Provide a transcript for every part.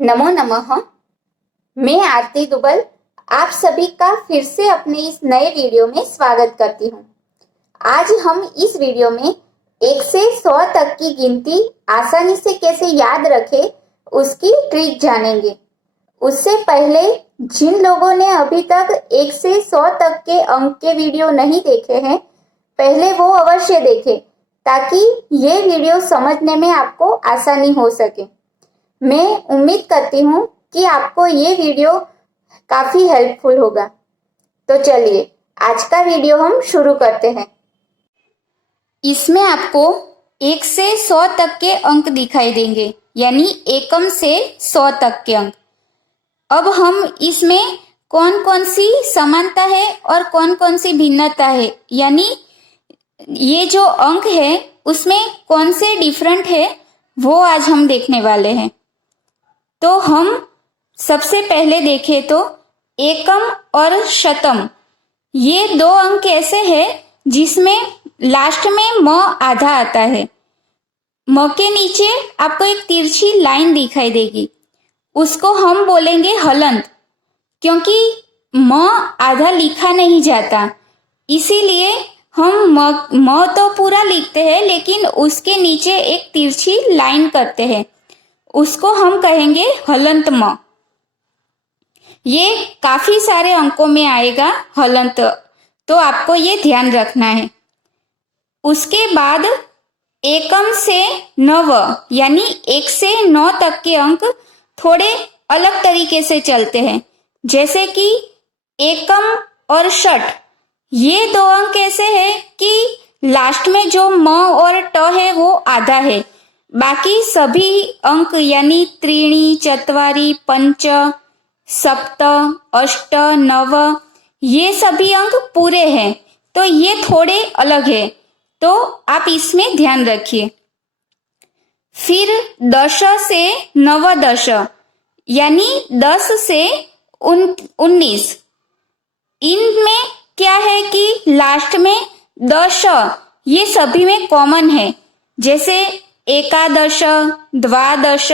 नमो नमः। मैं आरती दुबल आप सभी का फिर से अपने इस नए वीडियो में स्वागत करती हूँ। आज हम इस वीडियो में 1 से 100 तक की गिनती आसानी से कैसे याद रखें उसकी ट्रिक जानेंगे। उससे पहले जिन लोगों ने अभी तक 1 से 100 तक के अंक के वीडियो नहीं देखे हैं, पहले वो अवश्य देखें ताकि ये वीडियो समझने में आपको आसानी हो सके। मैं उम्मीद करती हूँ कि आपको ये वीडियो काफी हेल्पफुल होगा। तो चलिए आज का वीडियो हम शुरू करते हैं। इसमें आपको 1 से 100 तक के अंक दिखाई देंगे, यानी एकम से 100 तक के अंक। अब हम इसमें कौन कौन सी समानता है और कौन कौन सी भिन्नता है, यानी ये जो अंक है उसमें कौन से डिफरेंट है, वो आज हम देखने वाले हैं। तो हम सबसे पहले देखें तो एकम और शतम, ये दो अंक ऐसे हैं जिसमें लास्ट में म आधा आता है। म के नीचे आपको एक तिरछी लाइन दिखाई देगी, उसको हम बोलेंगे हलंत। क्योंकि म आधा लिखा नहीं जाता, इसीलिए हम म तो पूरा लिखते हैं लेकिन उसके नीचे एक तिरछी लाइन करते हैं, उसको हम कहेंगे हलंत म। ये काफी सारे अंकों में आएगा हलंत, तो आपको ये ध्यान रखना है। उसके बाद एकम से नव, यानी 1 से 9 तक के अंक थोड़े अलग तरीके से चलते हैं। जैसे कि एकम और षट, ये दो अंक ऐसे हैं कि लास्ट में जो म और ट है वो आधा है। बाकी सभी अंक यानी त्रीणी, चत्वारी, पंच, सप्त, अष्ट, नव, ये सभी अंक पूरे हैं, तो ये थोड़े अलग है, तो आप इसमें ध्यान रखिए। फिर 10 से नवदश, यानी 10 से 19, इनमें क्या है कि लास्ट में 10 ये सभी में कॉमन है। जैसे एकादश, द्वादश,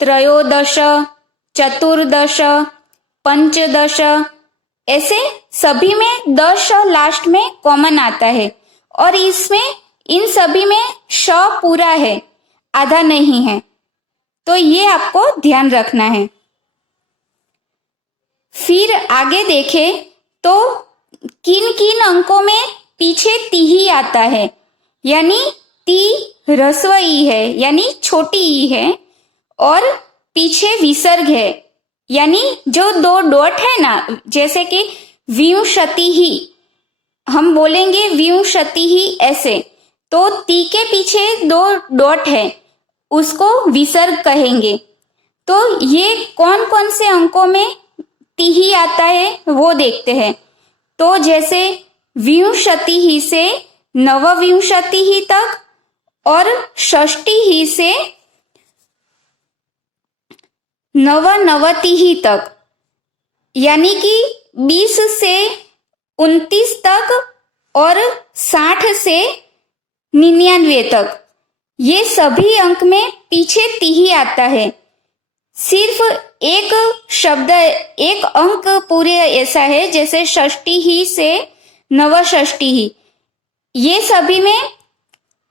त्रयोदश, चतुर्दश, पंचदश, ऐसे सभी में 10 लास्ट में कॉमन आता है। और इसमें इन सभी में श पूरा है, आधा नहीं है, तो ये आपको ध्यान रखना है। फिर आगे देखें तो किन किन अंकों में पीछे ती ही आता है, यानी ती ह्रस्व ई है, यानी छोटी ई है, और पीछे विसर्ग है, यानी जो दो डॉट है ना, जैसे कि विंशति ही, हम बोलेंगे विंशति ही ऐसे, तो ती के पीछे 2 डॉट है, उसको विसर्ग कहेंगे। तो ये कौन कौन से अंकों में ती ही आता है वो देखते हैं। तो जैसे विंशति ही से नवविंशति ही तक, और षष्टि ही से नवनवति ही तक, यानी कि 20 से 29 तक और 60 से 99 तक, ये सभी अंक में पीछे ती ही आता है। सिर्फ एक शब्द, एक अंक पूरे ऐसा है, जैसे षष्टि ही से नवषष्टि ही, ये सभी में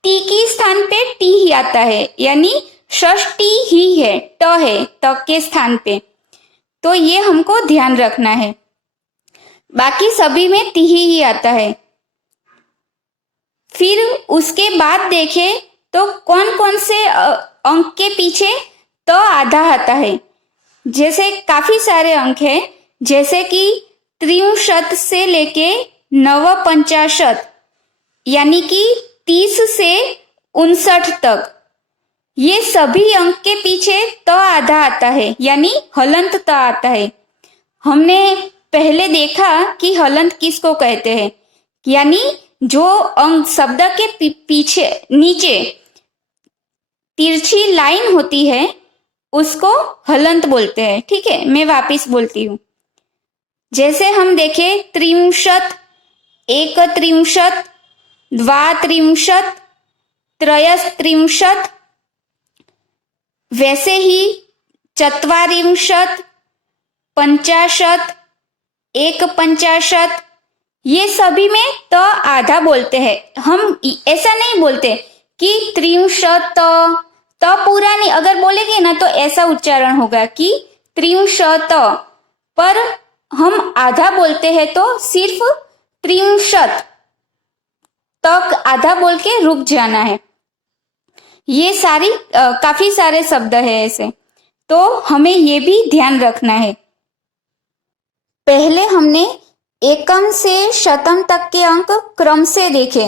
टी की स्थान पे टी ही आता है, यानी षष्टि ही है, ट है, त के स्थान पे, तो ये हमको ध्यान रखना है। बाकी सभी में टी ही आता है। फिर उसके बाद देखें तो कौन कौन से अंक के पीछे त आधा आता है। जैसे काफी सारे अंक हैं, जैसे कि 63 से लेके 59, यानी कि 30 से 59 तक, ये सभी अंक के पीछे त आधा आता है, यानी हलंत त आता है। हमने पहले देखा कि हलंत किसको कहते हैं, यानी जो अंक शब्द के पीछे नीचे तिरछी लाइन होती है उसको हलंत बोलते हैं। ठीक है, मैं वापिस बोलती हूँ। जैसे हम देखें 63, 31, 32, 33, वैसे ही चत्वारिंशत्, पंचाशत, एक पंचाशत, ये सभी में त आधा बोलते हैं। हम ऐसा नहीं बोलते कि त्रिंशत, त पूरा नहीं, अगर बोलेंगे ना तो ऐसा उच्चारण होगा कि त्रिंशत, पर हम आधा बोलते हैं तो सिर्फ त्रिंशत तक आधा बोल के रुक जाना है। ये काफी सारे शब्द है ऐसे, तो हमें ये भी ध्यान रखना है। पहले हमने एकम से शतम तक के अंक क्रम से देखे,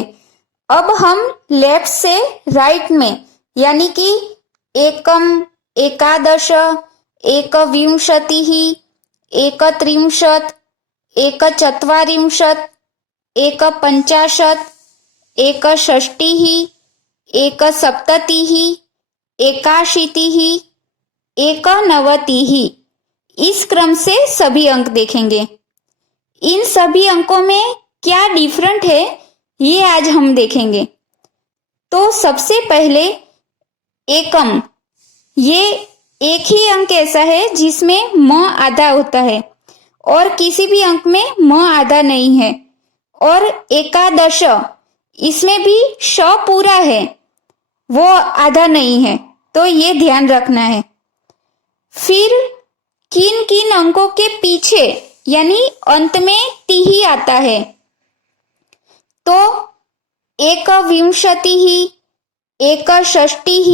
अब हम लेफ्ट से राइट में यानी कि एकम, एकादश, एकविंशतिः, एकत्रिंशत्, एकचत्वारिंशत्, एकपञ्चाशत्, एकषष्टिः, एकसप्ततिः, एकाशीतिः, एकनवतिः, इस क्रम से सभी अंक देखेंगे। इन सभी अंकों में क्या डिफरेंट है ये आज हम देखेंगे। तो सबसे पहले एकम, ये एक ही अंक ऐसा है जिसमें म आधा होता है और किसी भी अंक में म आधा नहीं है। और एकादश, इसमें भी श पूरा है, वो आधा नहीं है, तो ये ध्यान रखना है। फिर किन किन अंकों के पीछे यानी अंत में टी ही आता है, तो एकविंशतिः, एकषष्टिः,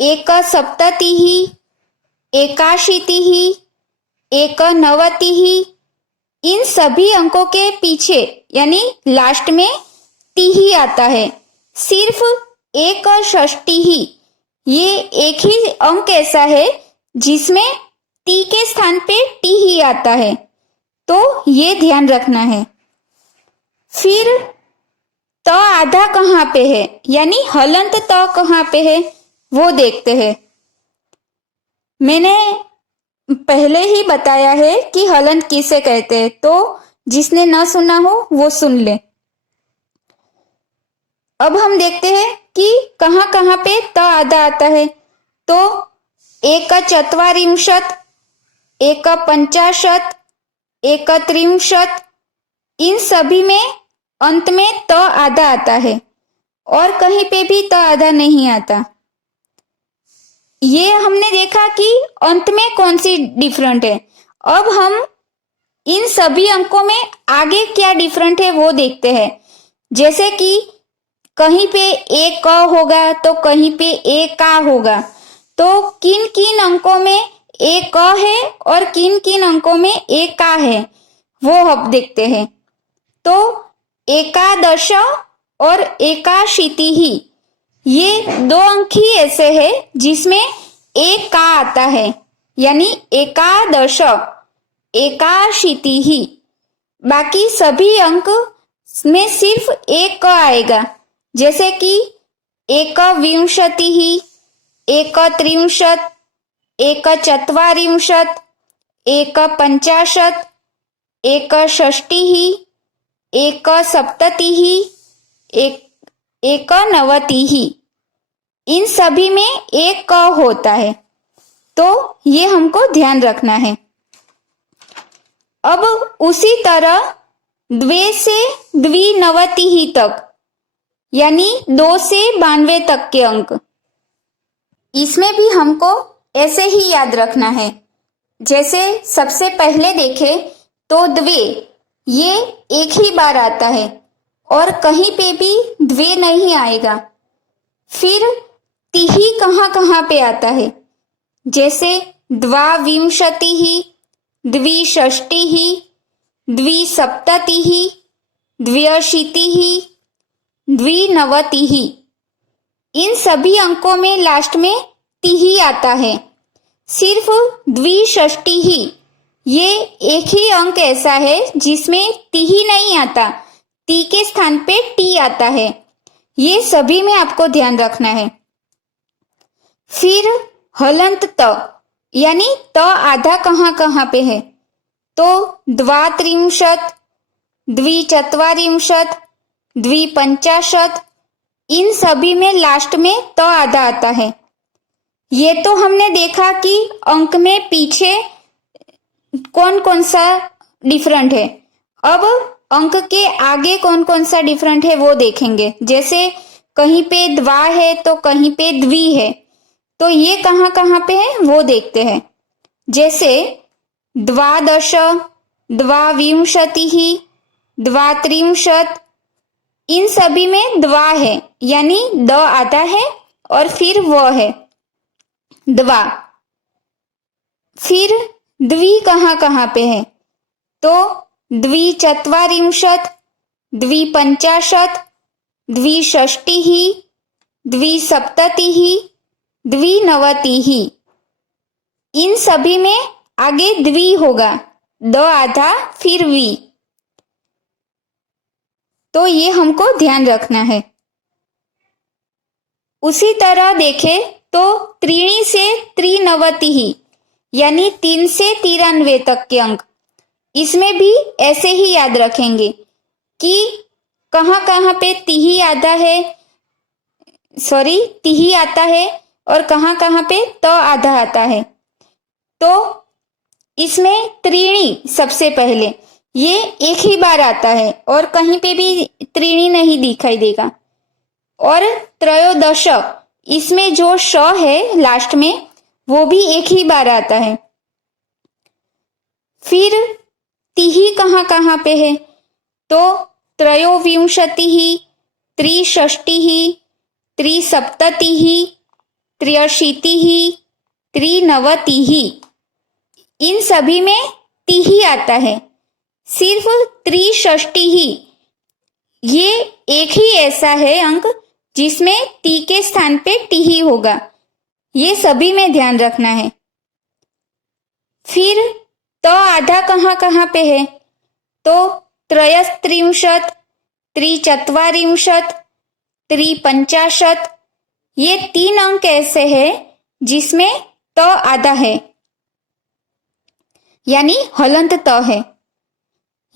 एकसप्ततिः, एकाशीतिः, एकनवतिः, इन सभी अंकों के पीछे यानी लास्ट में टी ही आता है। सिर्फ एकषष्टिः, ये एक ही अंक ऐसा है जिसमें टी के स्थान पे टी ही आता है, तो ये ध्यान रखना है। फिर त आधा कहाँ पे है यानी हलंत त कहाँ पे है वो देखते हैं। मैंने पहले ही बताया है कि हलंत किसे कहते हैं, तो जिसने न सुना हो वो सुन ले। अब हम देखते हैं कि कहाँ कहाँ पे त आधा आता है। तो एक चत्वारिंशत्, एक पंचाशत, एक त्रिंशत, इन सभी में अंत में त आधा आता है और कहीं पे भी त आधा नहीं आता। ये हमने देखा कि अंत में कौन सी डिफरेंट है। अब हम इन सभी अंकों में आगे क्या डिफरेंट है वो देखते हैं। जैसे कि कहीं पे एक क होगा तो कहीं पे एक का होगा, तो किन किन अंकों में एक क है और किन किन अंकों में एक का है वो अब देखते हैं। तो एकादश और एकाशीतिः, ये दो अंक ही ऐसे हैं जिसमें एक का आता है यानी एकादश, एकाशीतिः। बाकी सभी अंक में सिर्फ एक क आएगा, जैसे कि एकविंशतिः, एकत्रिंशत्, एकचत्वारिंशत्, एकपञ्चाशत्, एकषष्टिः, एकसप्ततिः, एकनवतिः, इन सभी में एक क होता है, तो ये हमको ध्यान रखना है। अब उसी तरह द्वे से द्विनवतिः तक यानी 2 से 92 तक के अंक, इसमें भी हमको ऐसे ही याद रखना है। जैसे सबसे पहले देखे तो द्वे, ये एक ही बार आता है और कहीं पे भी द्वे नहीं आएगा। फिर तिही कहाँ कहाँ पे आता है, जैसे द्वाविंशतिः, द्विषष्टिः, द्विसप्ततिः, द्व्यशीतिः, द्विनवतिः, इन सभी अंकों में लास्ट में टी ही आता है। सिर्फ द्विषष्टिः, ये एक ही अंक ऐसा है जिसमें टी ही नहीं आता, टी के स्थान पे टी आता है। ये सभी में आपको ध्यान रखना है। फिर हलंत त यानी त आधा कहाँ कहाँ पे है, तो द्वात्रिंशत्, द्विचत्वारिंशत्, द्विपंचाशत्, इन सभी में लास्ट में त आधा आता है। ये तो हमने देखा कि अंक में पीछे कौन कौन सा डिफरेंट है। अब अंक के आगे कौन कौन सा डिफरेंट है वो देखेंगे। जैसे कहीं पे द्वा है तो कहीं पे द्वि है, तो ये कहाँ कहाँ पे है वो देखते हैं। जैसे द्वादश, द्वाविंशतिः, द्वात्रिंशत्, इन सभी में द्वा है यानी द आता है और फिर व है द्वा। फिर द्वि कहाँ कहाँ पे है, तो द्विचत्वारिंशत्, द्विपंचाशत्, द्विषष्टिः, द्विसप्ततिः, द्विनवतिः, इन सभी में आगे द्वि होगा, द आधा फिर वी। तो ये हमको ध्यान रखना है। उसी तरह देखें तो त्रीणी से त्रिनवतिः यानी 3 से 93 तक के अंक, इसमें भी ऐसे ही याद रखेंगे कि कहाँ कहाँ पे तिही आता है, तिही आता है और कहाँ कहाँ पे त आधा आता है। तो इसमें त्रीणी सबसे पहले ये एक ही बार आता है और कहीं पे भी त्रीणी नहीं दिखाई देगा। और त्रयोदश, इसमें जो श है लास्ट में वो भी एक ही बार आता है। फिर तिही कहाँ कहाँ पे है, तो त्रयोविंशतिः, त्रिषष्टिः, त्रिसप्ततिः, त्र्यशीतिः, त्रिनवतिः, इन सभी में तिही आता है। सिर्फ त्रिषष्टिः ये एक ही ऐसा है अंक जिसमें ती के स्थान पे टिही होगा, ये सभी में ध्यान रखना है। फिर त आधा कहाँ कहाँ पे है, तो त्रयस्त्रिंशत्, त्रिचत्वारिंशत्, त्रिपंचाशत्, ये 3 अंक ऐसे हैं जिसमें त आधा है यानी हलंत त है।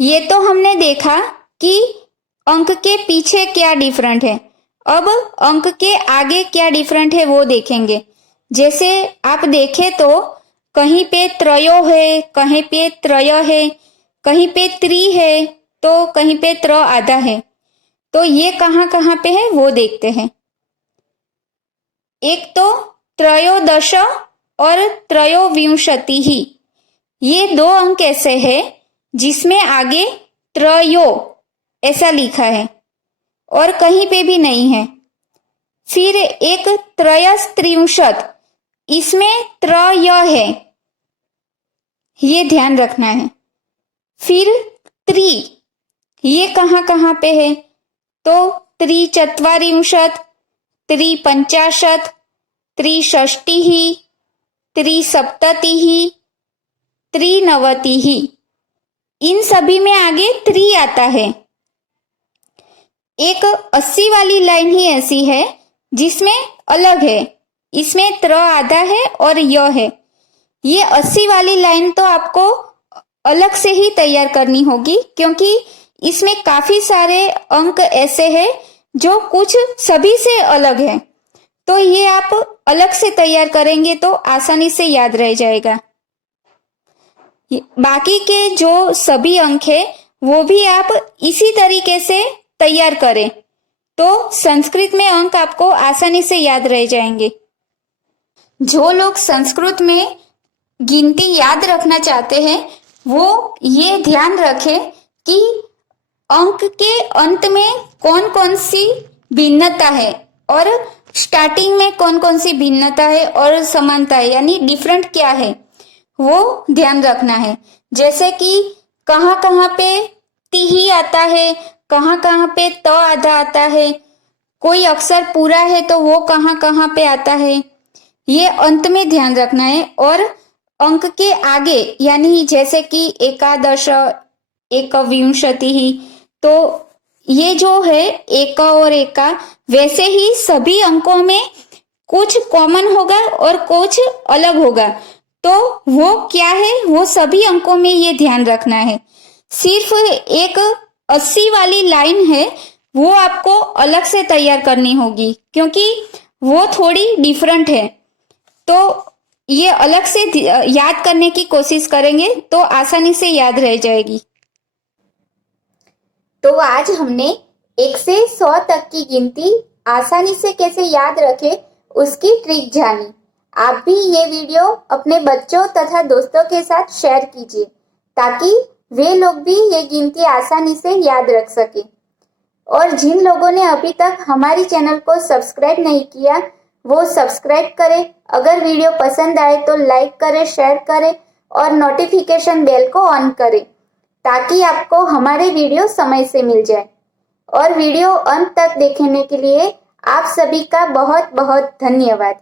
ये तो हमने देखा कि अंक के पीछे क्या डिफरेंट है। अब अंक के आगे क्या डिफरेंट है वो देखेंगे। जैसे आप देखें तो कहीं पे त्रयो है, कहीं पे त्रय है, कहीं पे त्रि है, तो कहीं पे त्र आधा है। तो ये कहाँ कहाँ पे है वो देखते हैं। एक तो त्रयोदश और त्रयोविंशतिः, ये 2 अंक ऐसे हैं जिसमें आगे त्रयो ऐसा लिखा है और कहीं पे भी नहीं है। फिर एक त्रयस्त्रिंशत्, इसमें त्रय है, ये ध्यान रखना है। फिर त्रि, ये कहाँ कहाँ पे है, तो त्रिचत्वारिंशत्, त्रिपंचाशत्, त्रिषष्टिः, त्रिसप्ततिः, त्रिनवतिः, इन सभी में आगे त्रि आता है। एक 80 वाली लाइन ही ऐसी है जिसमें अलग है, इसमें त्र आधा है और य है। ये 80 वाली लाइन तो आपको अलग से ही तैयार करनी होगी क्योंकि इसमें काफी सारे अंक ऐसे हैं जो कुछ सभी से अलग है। तो ये आप अलग से तैयार करेंगे तो आसानी से याद रह जाएगा। बाकी के जो सभी अंक है वो भी आप इसी तरीके से तैयार करें तो संस्कृत में अंक आपको आसानी से याद रह जाएंगे। जो लोग संस्कृत में गिनती याद रखना चाहते हैं वो ये ध्यान रखें कि अंक के अंत में कौन कौन सी भिन्नता है और स्टार्टिंग में कौन कौन सी भिन्नता है और समानता है यानी डिफरेंट क्या है वो ध्यान रखना है। जैसे कि कहाँ कहाँ पे तिही आता है, कहाँ कहाँ पे त आधा आता है, कोई अक्षर पूरा है तो वो कहाँ कहाँ पे आता है, ये अंत में ध्यान रखना है। और अंक के आगे यानी जैसे कि एकादश, एकविंशतिः, तो ये जो है एक और एका, वैसे ही सभी अंकों में कुछ कॉमन होगा और कुछ अलग होगा। तो वो क्या है वो सभी अंकों में ये ध्यान रखना है। सिर्फ एक 80 वाली लाइन है वो आपको अलग से तैयार करनी होगी क्योंकि वो थोड़ी डिफरेंट है। तो ये अलग से याद करने की कोशिश करेंगे तो आसानी से याद रह जाएगी। तो आज हमने 1 से 100 तक की गिनती आसानी से कैसे याद रखें उसकी ट्रिक जानी। आप भी ये वीडियो अपने बच्चों तथा दोस्तों के साथ शेयर कीजिए ताकि वे लोग भी ये गिनती आसानी से याद रख सके। और जिन लोगों ने अभी तक हमारी चैनल को सब्सक्राइब नहीं किया वो सब्सक्राइब करें। अगर वीडियो पसंद आए तो लाइक करें, शेयर करें और नोटिफिकेशन बेल को ऑन करें ताकि आपको हमारे वीडियो समय से मिल जाए। और वीडियो अंत तक देखने के लिए आप सभी का बहुत बहुत धन्यवाद।